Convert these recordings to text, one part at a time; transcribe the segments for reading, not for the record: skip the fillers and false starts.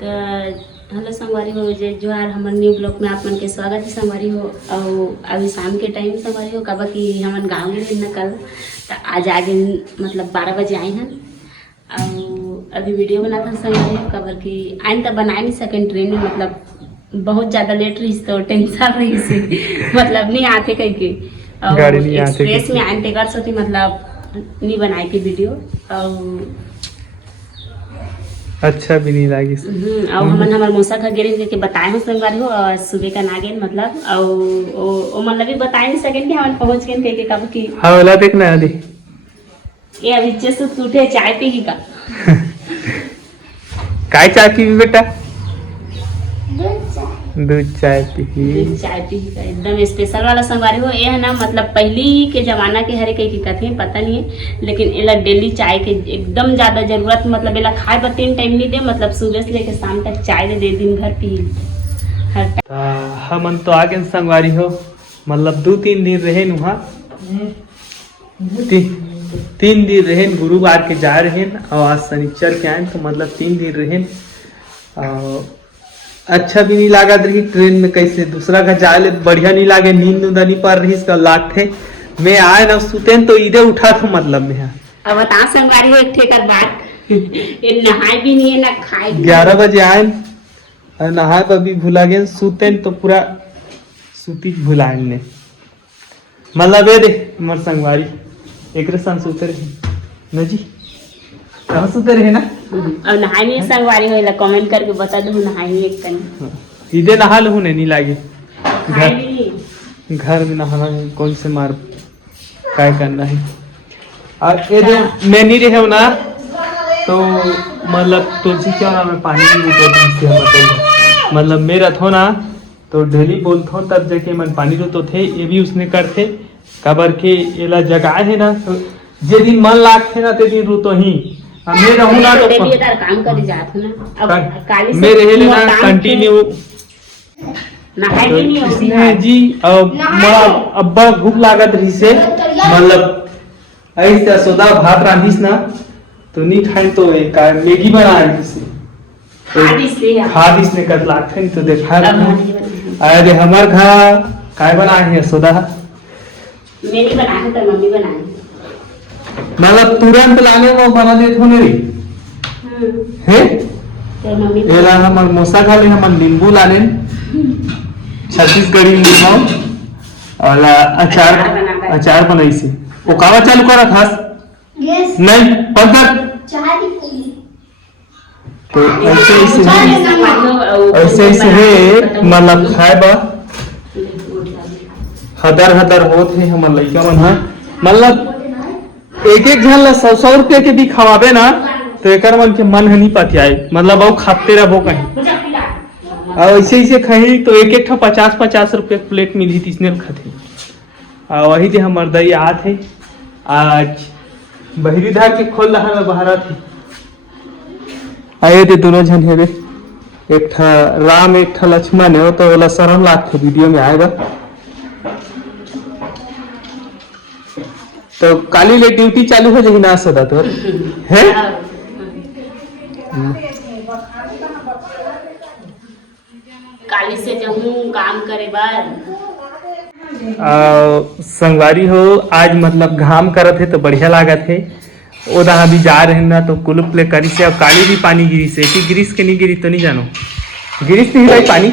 तो हेलो संगवारी हो जो यार हमारे न्यू ब्लॉग में आप मन के स्वागत है संगवारी हो। और अभी शाम के टाइम संगवारी हो कब कि हमन गाँव में न कल तो आज आगे मतलब 12 बजे आए हैं और अभी वीडियो बना था संगवारी हो कबर कि आइन तो बना नहीं सकें ट्रेन में मतलब बहुत ज़्यादा लेट रही तो टेंशन रही से मतलब नहीं आते कहीं के और एक्सप्रेस में आइन ते कर सकती मतलब नहीं बनाई थी वीडियो और अच्छा भी नहीं लगी और हमन हमार मौसा घर गेल के बताए हो संगवारी हो और सुबह का ना गेल मतलब और मतलब भी बताए नहीं सकें कि हमन पहुंच गए कह के कब की हाँ वाला देखना आदि ये अभी जस्ट उठे चाय पी का काय चाय पी बेटा दूध चाय पी चाय पी का एकदम स्पेशल वाला संगवारी हो ये है ना मतलब पहली के जमाना के हरे कई की कथी पता नहीं है लेकिन एला डेली चाय के एकदम ज्यादा जरूरत मतलब एला खाए पर 3 टाइम नहीं दे मतलब सुबह से लेकर शाम तक चाय दे दिन भर पी हमन तो आगे संगवारी हो मतलब 2-3 दिन रहे वहाँ 3 दिन रहे गुरुवार के जा रहे और आज शनिचर के आए तो मतलब 3 दिन रहे अच्छा भी नहीं लगा रही ट्रेन में कैसे दूसरा घर जाए बढ़िया नहीं लागे नींद नहीं पड़ रही इसका लाट थे मैं आए ना सुते तो इधे उठा था मतलब मैं अब बता संगवारी हो एक ठेकर बात ये नहाए भी नहीं है ना खाए 11 बजे आए और नहाए पर भी भुला गए सुते तो पूरा सुती भुलाए ने मतलब ये दे मर संगवारी एक संग सुते रहे न जी कहाँ सुते रहे ना और नहाए नहीं संगवारी होइला कमेंट करके बता दो नहाए नहीं एक कनी इधे नहा लहू नहीं लागे खाए घर में नहाना है कौन से मार काय करना है और ये जो मैं नहीं रहे ना तो मतलब तुलसी क्या नाम है पानी भी मतलब मेरा थो ना तो डेली बोलते हो तब जाके मन पानी तो थे ये भी उसने करते कबर के एला जगह है ना तो जे दिन मन लागते ना ते दिन रू तो ही मैं रहूं ना तो काम कर जात ना अब काली मैं रहे ना कंटिन्यू नहाए भी नहीं होती है जी अब मोरा अब्बा भूख लागत रही से मतलब ऐसे सोदा भात रांधिस ना तो नहीं खाए तो एक मैगी बना रही से खादिस ने कर लागते नहीं तो देखा अरे हमार घर काय बनाए है सोदा मैंने बनाया तो मम्मी बनाई मतलब तुरंत लाने में बना देत होने रे है तो मम्मी एला हमर मोसा खा ले हमर नींबू लाने छत्तीसगढ़ी नींबू और अचार बनाई से वो कावा चालू करा खास नहीं पंकर तो ऐसे है मतलब खाए बा हदर होत है हमर लइका मन हा मतलब एक जन ला 100 रुपया के भी खवाबे ना तो एक मन के मन नहीं पतियाए मतलब वो खाते रहो कहीं और ऐसे कहीं तो एक 50 रुपये प्लेट मिली थी इसने खाते और वही जो हमारे दई आत है आज बहरी धार के खोल रहा बहरा थी आए थे दोनों जन है एक था राम एक था लक्ष्मण है तो वाला शर्म लागते वीडियो में आएगा तो काली ले ड्यूटी चालू हो जाएगी ना सदा तो है काली से जाऊं काम करे बार संगवारी हो आज मतलब घाम करत है तो बढ़िया लागत है ओदा अभी जा रहे ना तो कुलुप ले करी से अब काली भी पानी गिरी से कि गिरीश के नहीं गिरी तो नहीं जानो गिरीश नहीं भाई पानी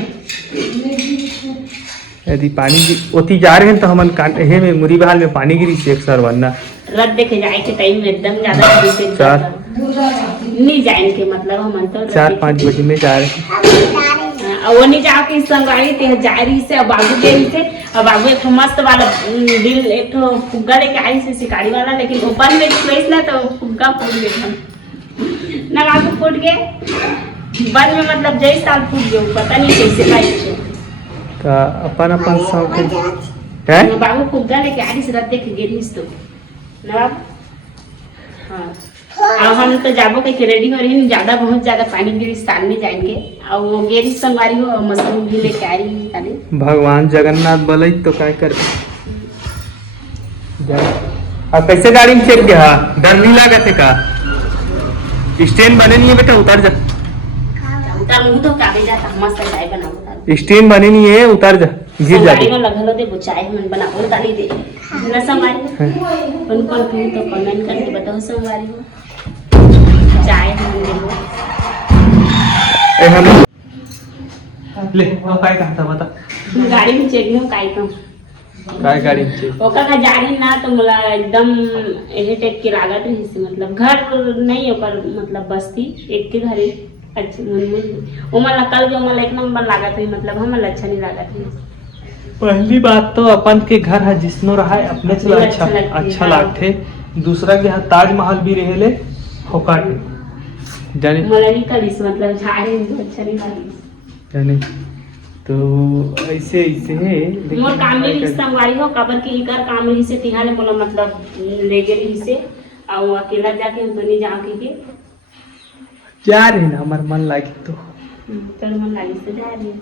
यदि पानी ओती जा रहे हैं तो हमन हे में मुरी बहाल में पानी गिरी से अक्सर वरना रत देखे जाए के टाइम में एकदम ज्यादा नहीं जाए के मतलब हम तो 4-5 बजे में जा रहे हैं और वो नहीं जाके संगवारी ते जा रही से अब बाबू के से और बाबू एक मस्त वाला दिल एक तो फुग्गा लेके आई से शिकारी वाला लेकिन ऊपर में प्लेस ना तो फुग्गा फूट गया ना बाबू फूट गए बाद में मतलब जय साल फूट गया पता नहीं कैसे पाई अपन शौक है बाबू फुग्गा लेके आ रही से रत देख गेली तो ना बाबू हाँ और हम तो जाबो के रेडी हो रही ज्यादा बहुत ज्यादा पानी गिरी साल में जाएंगे और वो गेरी संगवारी हो मशरूम भी लेके आ रही है भगवान जगन्नाथ बोले तो क्या कर अब कैसे गाड़ी में चल गया डर नहीं लगा थे का स्टैंड बने नहीं है बेटा उतर जा तार मुंह तो काबे जाता मस्त चाय बनाओ स्टीम बनी नहीं है, उतर जा, गिर संगवारी जाती। में लगल दे वो चाय मन बनाओ ताली दे ना संगवारी कौन कौन पी तो कमेंट करके बताओ संगवारी हो चाय हम देबो ए हम ले वो काय कहता बता। गाड़ी में चेक नहीं काई तो काय गाड़ी में चेक ओका का जानी ना तो मला एकदम एहे टाइप के लागत रही से मतलब घर नहीं ओकर मतलब बस्ती एक के घर अच्छा मन ओ मला कल जो मला एक नंबर लागत रही मतलब हमला अच्छा नहीं लागत रही। पहली बात तो अपन के घर है जिसनो रहा है अपने से अच्छा लागथे। दूसरा के यहाँ ताजमहल भी रहेले होका के जाने मला नहीं कलिस मतलब झाड़ी तो अच्छा नहीं लगी जाने तो ऐसे ऐसे है। मोर काम में भी संगवारी हो कबर के इकर काम रही से तिहाले मोला मतलब ले गए रही से और अकेला जाके हम तो नहीं जाओ के जा रहे ना हमार मन लागी तो चल मन लागी से जा रही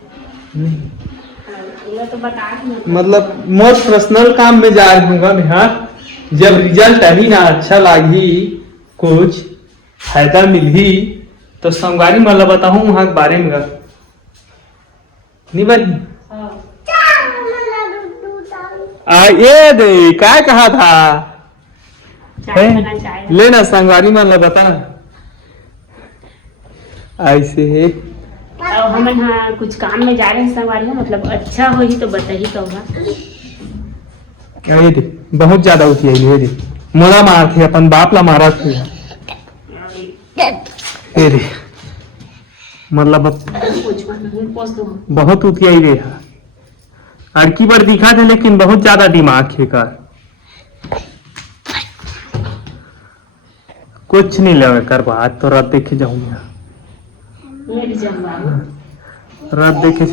नहीं तो बता मतलब मोर पर्सनल काम में जा रही हूँ मैं। हाँ जब रिजल्ट अभी ना अच्छा लागी कुछ फायदा मिली तो संगवारी मतलब बताऊँ वहाँ के बारे में नहीं बनी ये दे क्या कहा था लेना संगवारी मतलब बता ऐसे है। और हम यहाँ कुछ काम में जा रहे हैं संगवारी हो मतलब अच्छा हो ही तो बताही तो होगा ये दे बहुत ज्यादा होती है ये दे मोला मार थे अपन बाप ला मारा थे ये दे मतलब बहुत होती है रे अड़की बार दिखा थे लेकिन बहुत ज्यादा दिमाग है का कुछ नहीं लगे कर बात तो रात देखे जाऊंगा रात देखे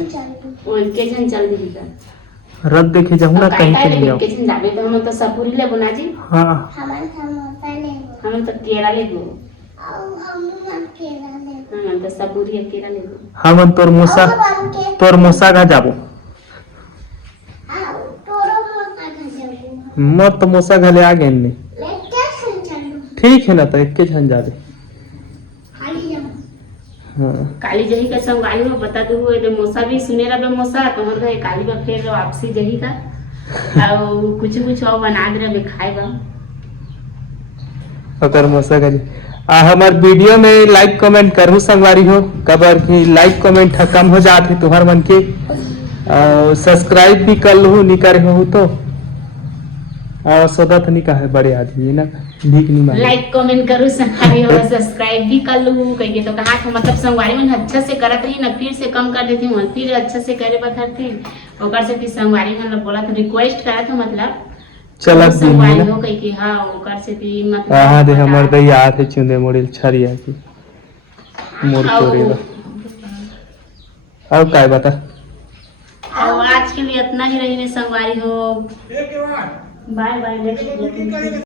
रात देखे जाऊंगा कहीं के लिए जाबे तो हम तो सपुरी ले बना जी हाँ हम तो केरा ले गो हम तो सपुरी केरा ले गो हम तोर मोसा का जाबो मत मोसा घले आ गए ने ठीक है ना तो एक के झन जाबे हाँ काली जही का संगवारी में बता दू तो मोसा भी सुने रहा मोसा तो हम गए काली बा फिर वापसी जही का और कुछ और बना दे रहे खाए बा अगर मोसा करी हमार वीडियो में लाइक कमेंट करू संगवारी हो कबर की लाइक कमेंट कम हो जाते तुहर मन के सब्सक्राइब भी कर लू नहीं करे हो तो सदा तो नहीं कहा है बड़े आदमी ना भीख नहीं मांगे लाइक कमेंट करू संगवारी हो सब्सक्राइब भी कर लू कहिए तो कहा था मतलब संगवारी में अच्छा से करत रही ना फिर से कम कर देती हूँ फिर अच्छा से करे बथरती ओकर से फिर संगवारी में बोला था रिक्वेस्ट करा था मतलब चलत संगवारी हो कहि कि हां ओकर से भी मतलब हां दे हमर दैया आथे चुंदे मोड़िल छरिया की मोर तोरेगा अब काय बता और आज के लिए इतना ही रही संगवारी हो बाय बाय।